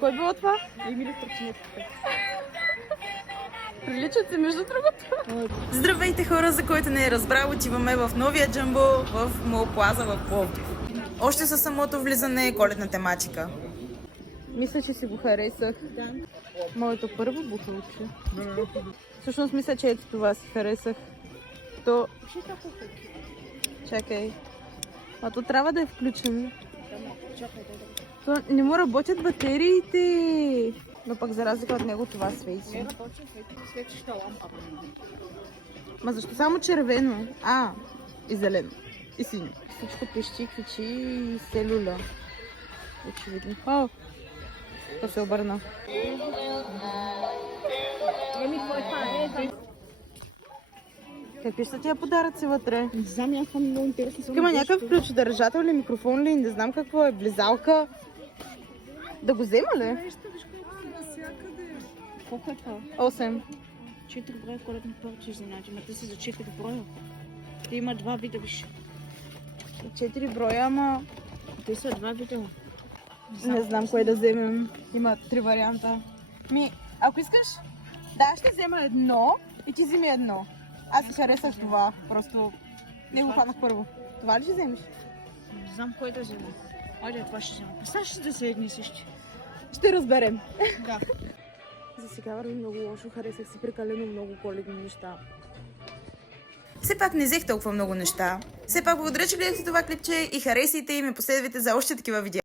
Кой било това? Емили Страчинецката. Приличат се между другото. Здравейте хора, за който не е разбрал, отиваме в новия джамбо в Мол Плаза в Пловдив. Още със самото влизане е коледна тематика. Мисля, че си го харесах. Да. Моето първо бухалче. Всъщност мисля, че ето това си харесах. То... Чакай. А то трябва да е включено. То не му работят батериите. Но пък за разлика от него това свети. Светеща лампа. Ма защо само червено? А, и зелено. И синьо. Всичко пищи, квичи и се люля. Очевидно. О, то се обърна. Какви са тия подаръци вътре? Не знам, аз съм много интересна. Има някакъв ключодържател ли, микрофон ли, не знам какво е, близалка. Да го взема ли? Колко е това? 8. 4 броя коледни порции, значи. Ма те са за 4 броя. Те има 2 вида, виж. 4 броя, ама Те са 2 вида. не знам кое да вземем. Има 3 варианта. Ако искаш, да, ще взема едно и ти вземи едно. Аз си харесах това, просто не го хванах първо. Това ли ще вземеш? Не знам кой да взема. Айде, това ще взема. Сега ще да са едни и същи. Ще разберем. Да. За сега върви много лошо, харесах си прекалено много коледни неща. Все пак не взех толкова много неща. Все пак благодаря, че гледахте това клипче и харесайте и ме последвайте за още такива видеа.